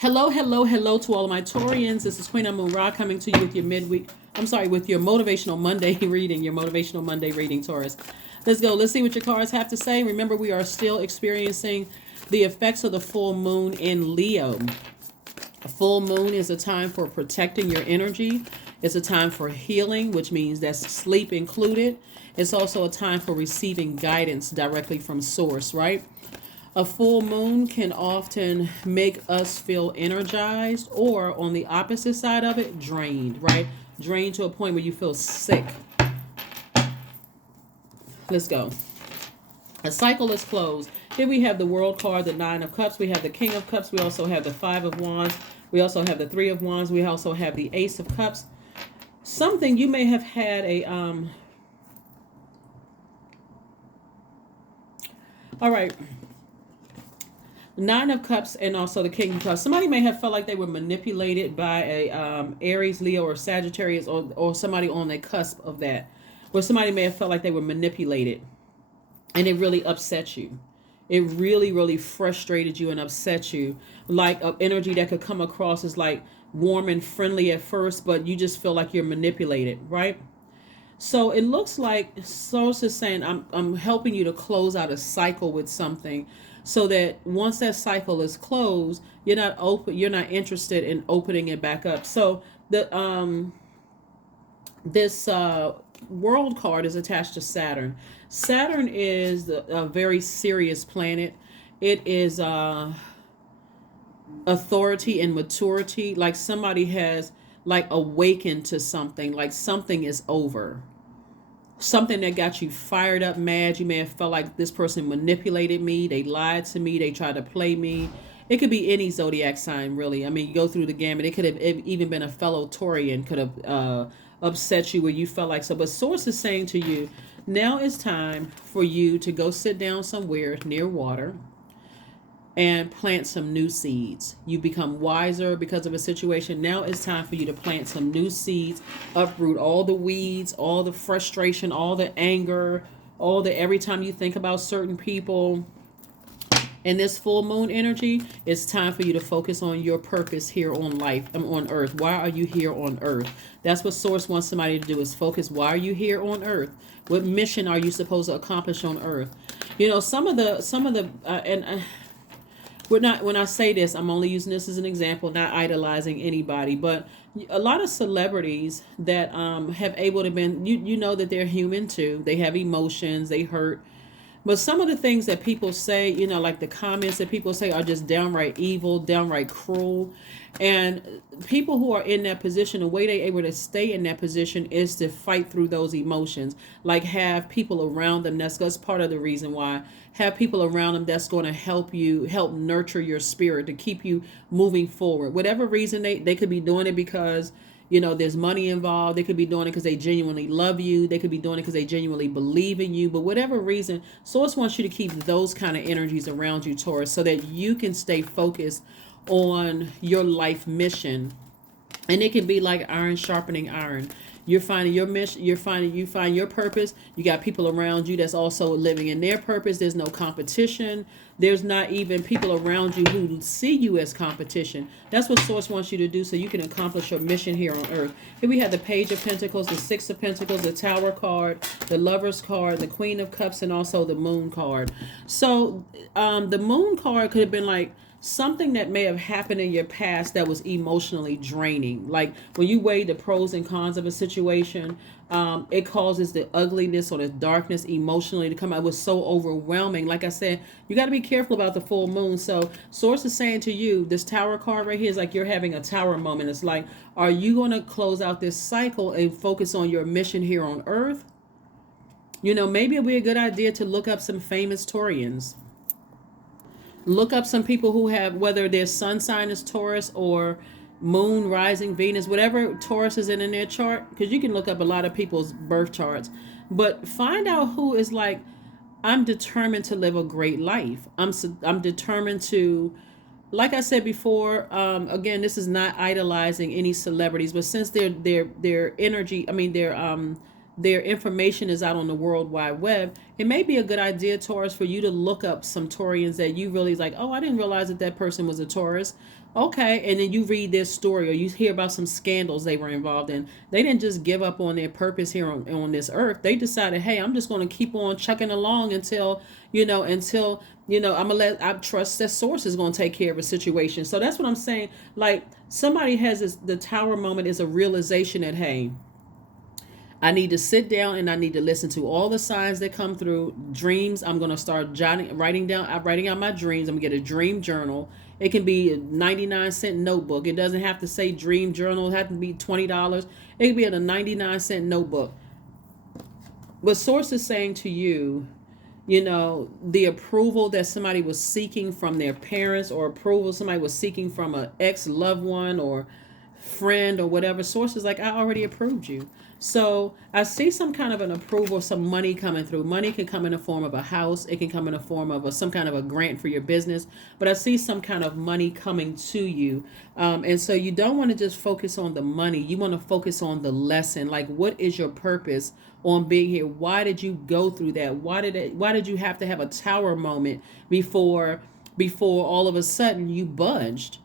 Hello, hello, hello to all of my Taurians. This is Queen Amun Ra coming to you with your with your Motivational Monday reading, your Motivational Monday reading, Taurus. Let's go. Let's see what your cards have to say. Remember, we are still experiencing the effects of the full moon in Leo. A full moon is a time for protecting your energy. It's a time for healing, which means that's sleep included. It's also a time for receiving guidance directly from source, right? A full moon can often make us feel energized, or on the opposite side of it, drained, right? Drained to a point where you feel sick. Let's go. A cycle is closed. Here we have the World card, the Nine of Cups. We have the King of Cups. We also have the Five of Wands. We also have the Three of Wands. We also have the Ace of Cups. Something you may have had a all right. Nine of Cups and also the King of Cups. Somebody may have felt like they were manipulated by a Aries, Leo, or Sagittarius, or somebody on the cusp of that. Where somebody may have felt like they were manipulated and it really upset you. It really, really frustrated you and upset you. Like an energy that could come across as like warm and friendly at first, but you just feel like you're manipulated, right? So it looks like Source is saying, I'm helping you to close out a cycle with something, so that once that cycle is closed, you're not interested in opening it back up. So the this World card is attached to Saturn. Saturn is a very serious planet. It is authority and maturity. Like somebody has like awakened to something, like something is over. Something that got you fired up, mad. You may have felt like this person manipulated me. They lied to me. They tried to play me. It could be any zodiac sign, really. I mean, you go through the gamut. It could have even been a fellow Taurian, could have upset you where you felt like so. But Source is saying to you, now it's time for you to go sit down somewhere near water and plant some new seeds. You become wiser because of a situation. Now it's time for you to plant some new seeds, uproot all the weeds, all the frustration, all the anger, all the every time you think about certain people. In this full moon energy, it's time for you to focus on your purpose here on on earth. Why are you here on earth? That's what Source wants somebody to do, is focus. Why are you here on earth? What mission are you supposed to accomplish on earth? You know, some of the we're not, when I say this, I'm only using this as an example, not idolizing anybody, but a lot of celebrities that have able to been, you know that they're human too. They have emotions, they hurt. But some of the things that people say, you know, like the comments that people say are just downright evil, downright cruel. And people who are in that position, the way they're able to stay in that position is to fight through those emotions. Like have people around them. That's part of the reason why. Have people around them that's going to help nurture your spirit, to keep you moving forward. Whatever reason they could be doing it because, you know, there's money involved. They could be doing it because they genuinely love you. They could be doing it because they genuinely believe in you. But whatever reason, Source wants you to keep those kind of energies around you, Taurus, so that you can stay focused on your life mission. And it can be like iron sharpening iron. You're finding your mission. You find your purpose. You got people around you that's also living in their purpose. There's no competition. There's not even people around you who see you as competition. That's what Source wants you to do so you can accomplish your mission here on earth. Here we have the Page of Pentacles, the Six of Pentacles, the Tower card, the Lover's card, the Queen of Cups, and also the Moon card. So the Moon card could have been like something that may have happened in your past that was emotionally draining. Like when you weigh the pros and cons of a situation, it causes the ugliness or the darkness emotionally to come out. It was so overwhelming. Like I said, you got to be careful about the full moon. So Source is saying to you, this Tower card right here is like you're having a tower moment. It's like, are you going to close out this cycle and focus on your mission here on earth? You know, maybe it'd be a good idea to look up some famous Taurians. Look up some people who have, whether their sun sign is Taurus or moon, rising, Venus, whatever Taurus is in their chart, because you can look up a lot of people's birth charts. But find out who is like, I'm determined to live a great life. I'm determined to, like I said before, again, this is not idolizing any celebrities, but since their energy, I mean their information is out on the World Wide Web, it may be a good idea, Taurus, for you to look up some Taurians that you really like, oh, I didn't realize that person was a Taurus. Okay, and then you read their story or you hear about some scandals they were involved in. They didn't just give up on their purpose here on this earth. They decided, hey, I'm just going to keep on chucking along until I'm gonna I trust that source is going to take care of a situation. So that's what I'm saying. Like somebody has the tower moment is a realization that, hey, I need to sit down and I need to listen to all the signs that come through. Dreams, I'm going to start writing out my dreams. I'm going to get a dream journal. It can be a 99-cent notebook. It doesn't have to say dream journal. It has to be $20. It can be in a 99-cent notebook. What source is saying to you, the approval that somebody was seeking from their parents, or approval somebody was seeking from an ex loved one or friend or whatever, source is like, I already approved you. So I see some kind of an approval, some money coming through. Money can come in the form of a house. It can come in the form of some kind of a grant for your business. But I see some kind of money coming to you. And so you don't want to just focus on the money. You want to focus on the lesson. Like, what is your purpose on being here? Why did you go through that? Why did you have to have a tower moment before all of a sudden you budged?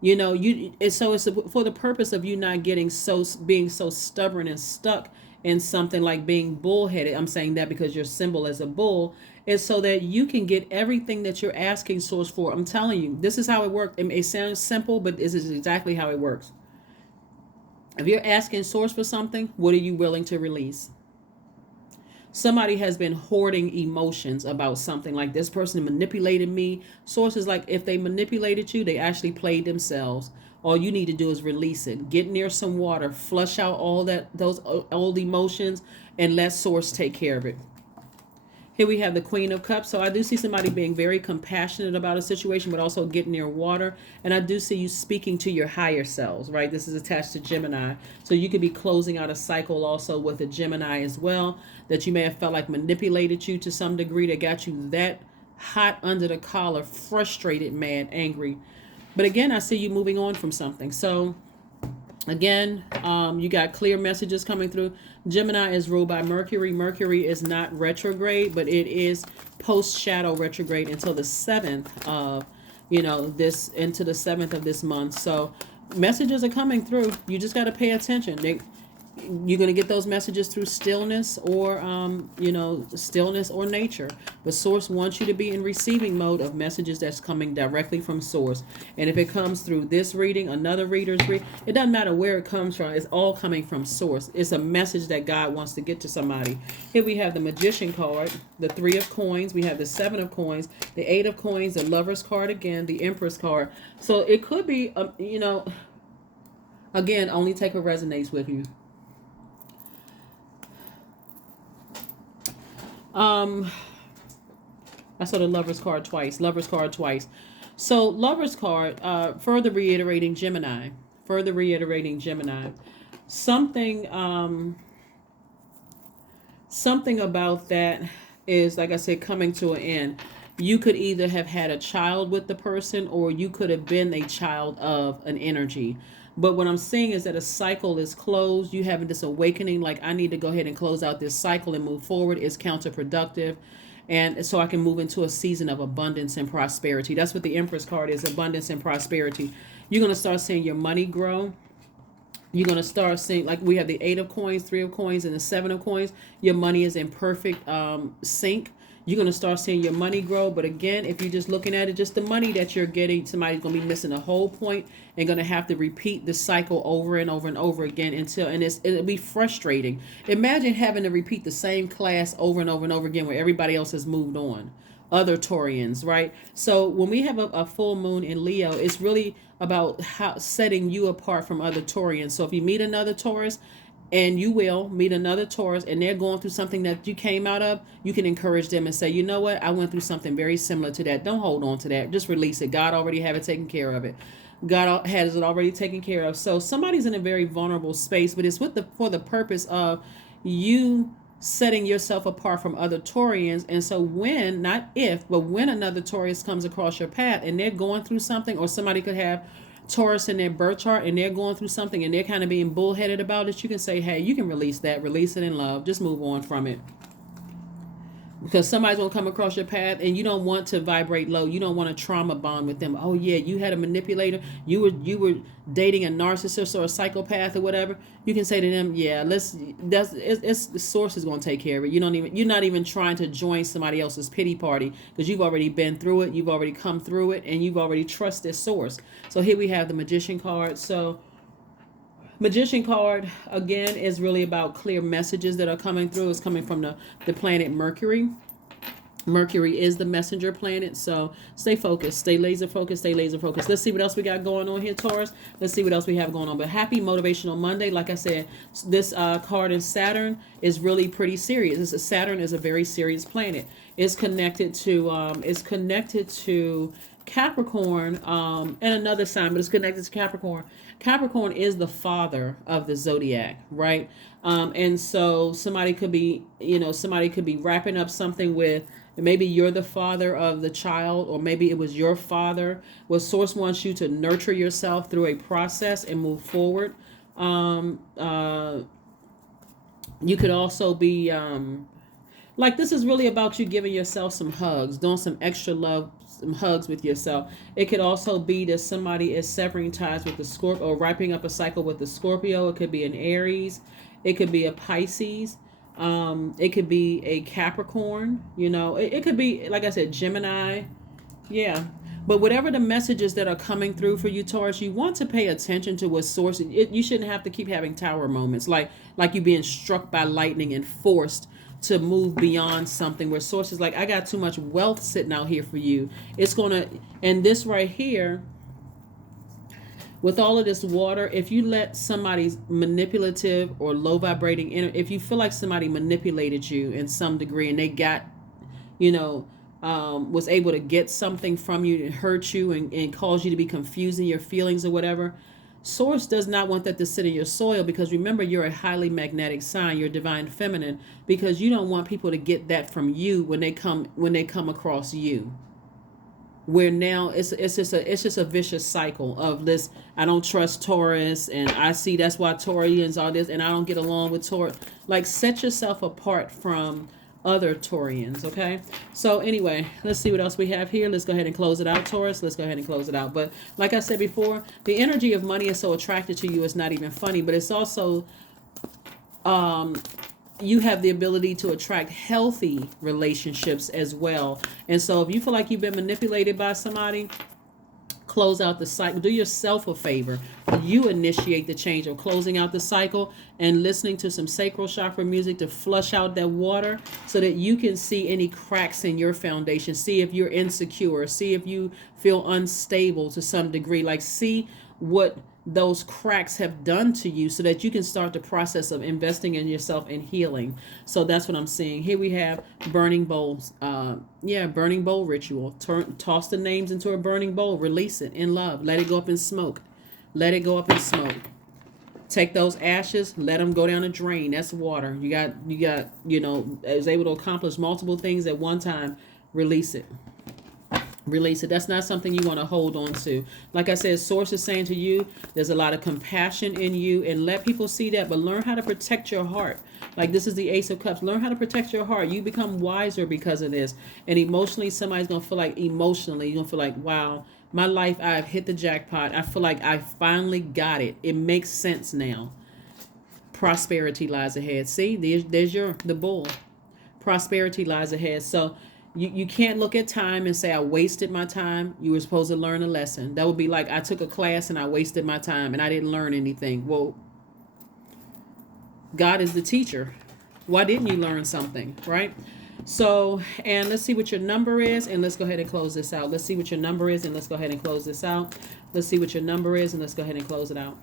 So it's for the purpose of you not being so stubborn and stuck in something, like being bullheaded. I'm saying that because your symbol is a bull, is so that you can get everything that you're asking source for. I'm telling you, this is how it works. It sounds simple, but this is exactly how it works. If you're asking source for something, what are you willing to release? Somebody has been hoarding emotions about something, like this person manipulated me. Sources like, if they manipulated you, they actually played themselves. All you need to do is release it. Get near some water, flush out those old emotions, and let source take care of it. Here we have the Queen of Cups. So I do see somebody being very compassionate about a situation, but also getting near water. And I do see you speaking to your higher selves, right? This is attached to Gemini. So you could be closing out a cycle also with a Gemini as well, that you may have felt like manipulated you to some degree, that got you that hot under the collar, frustrated, mad, angry. But again, I see you moving on from something. So again, you got clear messages coming through. Gemini is ruled by Mercury. Mercury is not retrograde, but it is post shadow retrograde until the 7th of, into the 7th of this month. So messages are coming through. You just got to pay attention. You're going to get those messages through stillness or stillness or nature. But source wants you to be in receiving mode of messages that's coming directly from source. And if it comes through this reading, another reader's reading, it doesn't matter where it comes from. It's all coming from source. It's a message that God wants to get to somebody. Here we have the Magician card, the 3 of coins. We have the 7 of coins, the 8 of coins, the Lover's card again, the Empress card. So it could be, again, only take what resonates with you. I saw the Lover's card twice. So Lover's card, further reiterating Gemini. Something about that is, like I said, coming to an end. You could either have had a child with the person, or you could have been a child of an energy. But what I'm seeing is that a cycle is closed. You having this awakening, like, I need to go ahead and close out this cycle and move forward, is counterproductive. And so I can move into a season of abundance and prosperity. That's what the Empress card is, abundance and prosperity. You're going to start seeing your money grow. You're going to start seeing, like we have the 8 of coins, 3 of coins, and the 7 of coins. Your money is in perfect sync. You're going to start seeing your money grow. But again, if you're just looking at it, just the money that you're getting, somebody's going to be missing the whole point and going to have to repeat the cycle over and over and over again it'll be frustrating. Imagine having to repeat the same class over and over and over again where everybody else has moved on. Other Taurians, right? So when we have a full moon in Leo, it's really about setting you apart from other Taurians. So if you meet another Taurus, and you will meet another Taurus, and they're going through something that you came out of, you can encourage them and say, you know what, I went through something very similar to that. Don't hold on to that. Just release it. God already have it taken care of it. God has it already taken care of. So somebody's in a very vulnerable space, but it's for the purpose of you setting yourself apart from other Taurians. And so when another Taurus comes across your path and they're going through something, or somebody could have Taurus in their birth chart and they're going through something and they're kind of being bullheaded about it, you can say, hey, you can release it in love. Just move on from it. because somebody's gonna come across your path and you don't want to vibrate low. You don't want to trauma bond with them. Oh yeah, you had a manipulator. You were dating a narcissist or a psychopath or whatever. You can say to them, yeah, it's the source is gonna take care of it. You're not even trying to join somebody else's pity party because you've already been through it. You've already come through it, and you've already trusted source. So here we have the Magician card. So Magician card again is really about clear messages that are coming through. It's coming from the planet Mercury. Mercury is the messenger planet, so stay focused, stay laser focused, stay laser focused. Let's see what else we got going on here, Taurus. Let's see what else we have going on. But happy Motivational Monday. Like I said, this card in Saturn is really pretty serious. Saturn is a very serious planet. It's connected to Capricorn and another sign, but it's connected to Capricorn. Capricorn is the father of the zodiac, right? And so somebody could be wrapping up something with, maybe you're the father of the child, or maybe it was your father. Well, source wants you to nurture yourself through a process and move forward. You could also be like, this is really about you giving yourself some hugs, doing some extra love, some hugs with yourself. It could also be that somebody is severing ties with the Scorpio or wrapping up a cycle with the Scorpio. It could be an Aries. It could be a Pisces. It could be a Capricorn. It could be, like I said, Gemini. Yeah. But whatever the messages that are coming through for you, Taurus, you want to pay attention to what source. You shouldn't have to keep having tower moments, like you being struck by lightning and forced to move beyond something, where source is like, I got too much wealth sitting out here for you. And this right here, with all of this water, if you let somebody's manipulative or low vibrating, if you feel like somebody manipulated you in some degree and they got, was able to get something from you and hurt you and cause you to be confused in your feelings or whatever, source does not want that to sit in your soil, because remember, you're a highly magnetic sign. You're divine feminine, because you don't want people to get that from you when they come across you. Where now it's just a vicious cycle of this. I don't trust Taurus, and I see that's why Taurians are this, and I don't get along with Taurus. Like, set yourself apart from other Taurians, okay? So anyway, let's see what else we have here. Let's go ahead and close it out, Taurus. Let's go ahead and close it out. But like I said before, the energy of money is so attracted to you, it's not even funny, but it's also you have the ability to attract healthy relationships as well. And so if you feel like you've been manipulated by somebody, close out the cycle. Do yourself a favor. You initiate the change of closing out the cycle and listening to some sacral chakra music to flush out that water, so that you can see any cracks in your foundation. See if you're insecure. See if you feel unstable to some degree. Like, see what those cracks have done to you, so that you can start the process of investing in yourself and healing. So that's what I'm seeing here. We have burning bowls. Burning bowl ritual. Toss the names into a burning bowl. Release it in love. Let it go up in smoke. Let it go up in smoke. Take those ashes, let them go down a drain. That's water. You got is able to accomplish multiple things at one time. Release it. Release it. That's not something you want to hold on to. Like I said, source is saying to you, there's a lot of compassion in you, and let people see that, but learn how to protect your heart. Like, this is the Ace of Cups. Learn how to protect your heart. You become wiser because of this. And emotionally, somebody's going to feel like, you're going to feel like, wow, my life, I've hit the jackpot. I feel like I finally got it. It makes sense now. Prosperity lies ahead. See, there's the bull. Prosperity lies ahead. So you can't look at time and say, I wasted my time. You were supposed to learn a lesson. That would be like, I took a class and I wasted my time and I didn't learn anything. Well, God is the teacher. Why didn't you learn something, right? So, and let's see what your number is, and let's go ahead and close this out. Let's see what your number is, and let's go ahead and close this out. Let's see what your number is, and let's go ahead and close it out.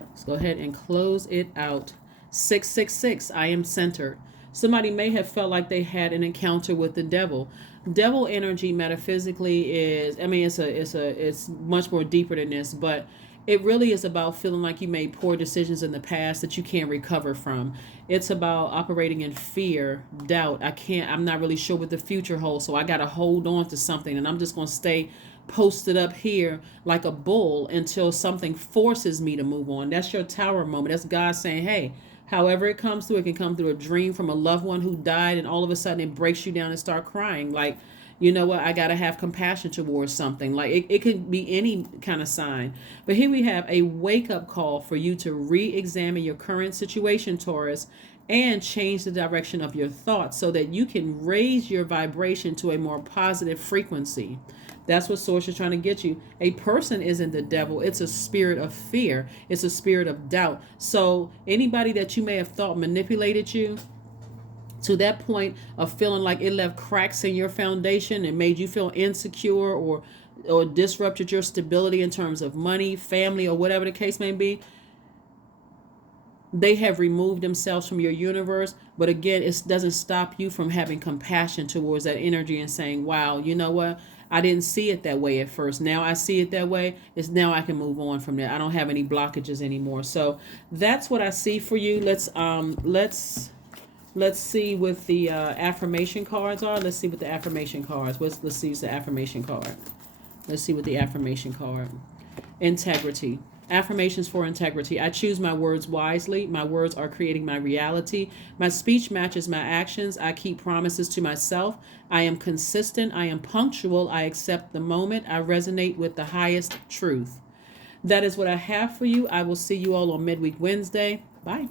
Let's go ahead and close it out. 666, I am centered. Somebody may have felt like they had an encounter with the devil. Devil energy metaphysically is, it's much more deeper than this, but it really is about feeling like you made poor decisions in the past that you can't recover from. It's about operating in fear, doubt. I'm not really sure what the future holds, so I got to hold on to something, and I'm just going to stay posted up here like a bull until something forces me to move on. That's your tower moment. That's God saying, hey, However it comes through, it can come through a dream from a loved one who died, and all of a sudden it breaks you down and start crying. Like, you know what, I got to have compassion towards something. Like, it could be any kind of sign. But here we have a wake-up call for you to re-examine your current situation, Taurus, and change the direction of your thoughts so that you can raise your vibration to a more positive frequency. That's what Source is trying to get you. A person isn't the devil. It's a spirit of fear. It's a spirit of doubt. So anybody that you may have thought manipulated you to that point of feeling like it left cracks in your foundation and made you feel insecure, or disrupted your stability in terms of money, family, or whatever the case may be, they have removed themselves from your universe. But again, it doesn't stop you from having compassion towards that energy and saying, wow, you know what? I didn't see it that way at first. Now I see it that way. It's now I can move on from there. I don't have any blockages anymore. So that's what I see for you. Let's see what the affirmation cards are. Let's see what the affirmation cards. Let's see the affirmation card. Let's see what the affirmation card. Integrity. Affirmations for integrity. I choose my words wisely. My words are creating my reality. My speech matches my actions. I keep promises to myself. I am consistent. I am punctual. I accept the moment. I resonate with the highest truth. That is what I have for you. I will see you all on Midweek Wednesday. Bye.